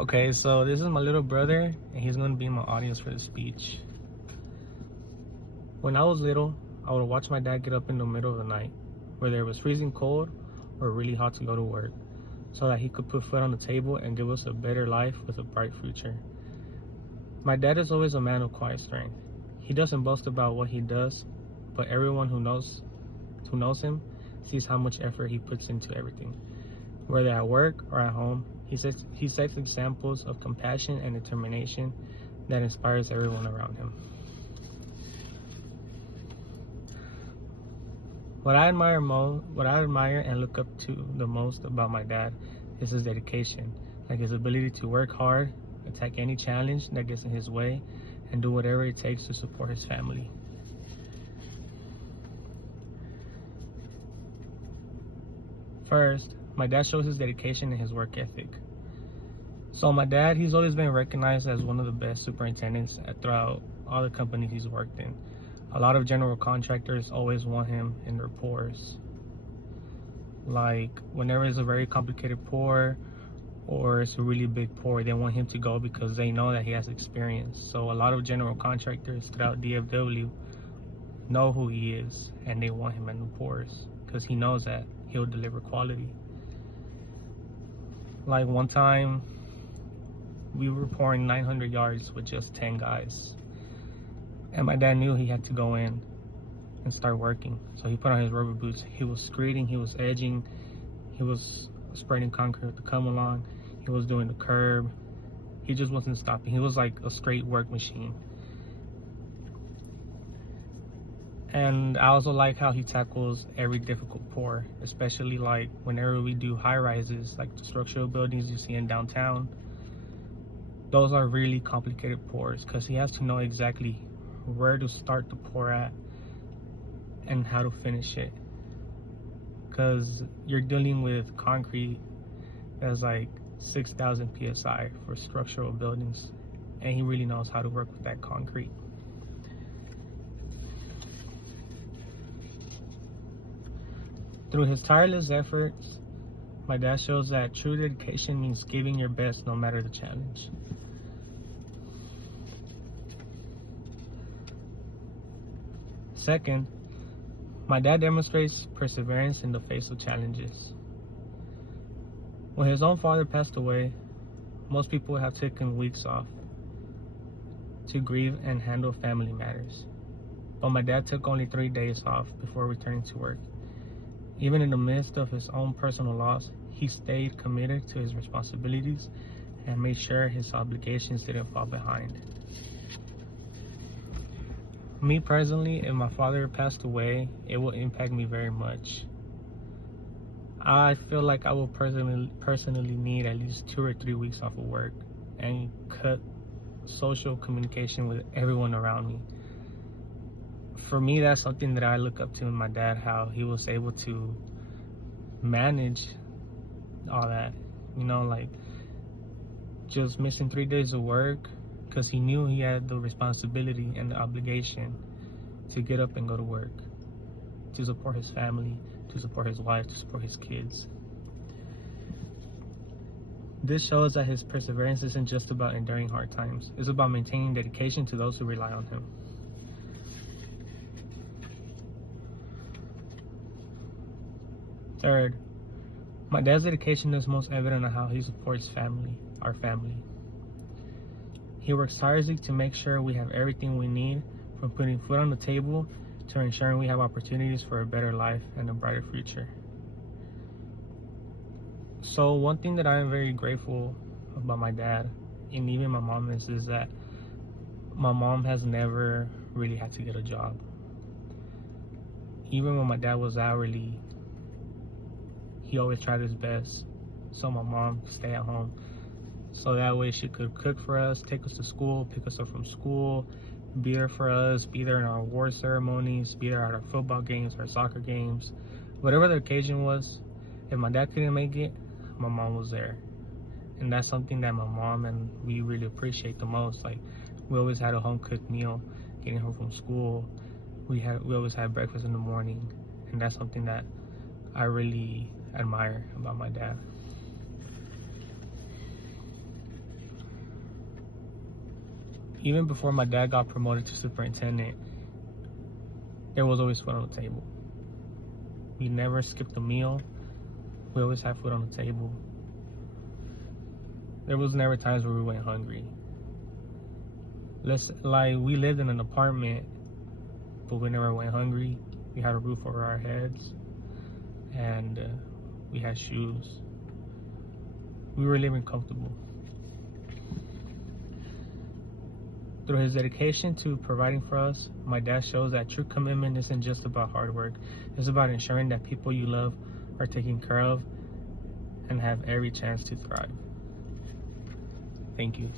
Okay, so this is my little brother, and he's going to be my audience for the speech. When I was little, I would watch my dad get up in the middle of the night, whether it was freezing cold or really hot, to go to work, so that he could put food on the table and give us a better life with a bright future. My dad is always a man of quiet strength. He doesn't boast about what he does, but everyone who knows him sees how much effort he puts into everything. Whether at work or at home, he sets examples of compassion and determination that inspires everyone around him. What I admire and look up to the most about my dad is his dedication, like his ability to work hard, attack any challenge that gets in his way, and do whatever it takes to support his family. First, my dad shows his dedication and his work ethic. So my dad, he's always been recognized as one of the best superintendents throughout all the companies he's worked in. A lot of general contractors always want him in their pours. Like whenever it's a very complicated pour or it's a really big pour, they want him to go because they know that he has experience. So a lot of general contractors throughout DFW know who he is, and they want him in the pours because he knows that he'll deliver quality. Like one time, we were pouring 900 yards with just 10 guys. And my dad knew he had to go in and start working. So he put on his rubber boots. He was screeding, he was edging, he was spreading concrete with the come along, he was doing the curb. He just wasn't stopping. He was like a straight work machine. And I also like how he tackles every difficult pour, especially like whenever we do high rises, like the structural buildings you see in downtown. Those are really complicated pours because he has to know exactly where to start the pour at and how to finish it, because you're dealing with concrete that's like 6,000 psi for structural buildings, and he really knows how to work with that concrete. Through his tireless efforts, my dad shows that true dedication means giving your best no matter the challenge. Second, my dad demonstrates perseverance in the face of challenges. When his own father passed away, most people have taken weeks off to grieve and handle family matters. But my dad took only 3 days off before returning to work. Even in the midst of his own personal loss, he stayed committed to his responsibilities and made sure his obligations didn't fall behind. Me personally, if my father passed away, it will impact me very much. I feel like I will personally need at least 2 or 3 weeks off of work and cut social communication with everyone around me. For me, that's something that I look up to in my dad, how he was able to manage all that, like just missing 3 days of work because he knew he had the responsibility and the obligation to get up and go to work, to support his family, to support his wife, to support his kids. This shows that his perseverance isn't just about enduring hard times. It's about maintaining dedication to those who rely on him. Third, my dad's dedication is most evident on how he supports our family. He works tirelessly to make sure we have everything we need, from putting food on the table to ensuring we have opportunities for a better life and a brighter future. So one thing that I am very grateful about my dad, and even my mom, is that my mom has never really had to get a job. Even when my dad was hourly, he always tried his best so my mom could stay at home, so that way she could cook for us, take us to school, pick us up from school, be there for us, be there in our award ceremonies, be there at our football games, our soccer games, whatever the occasion was. If my dad couldn't make it, my mom was there. And that's something that my mom and we really appreciate the most. Like, we always had a home cooked meal getting home from school. We always had breakfast in the morning, and that's something that I really admire about my dad. Even before my dad got promoted to superintendent, there was always food on the table. We never skipped a meal. We always had food on the table. There was never times where we went hungry. We lived in an apartment, but we never went hungry. We had a roof over our heads, and we had shoes. We were living comfortable. Through his dedication to providing for us, my dad shows that true commitment isn't just about hard work. It's about ensuring that people you love are taken care of and have every chance to thrive. Thank you.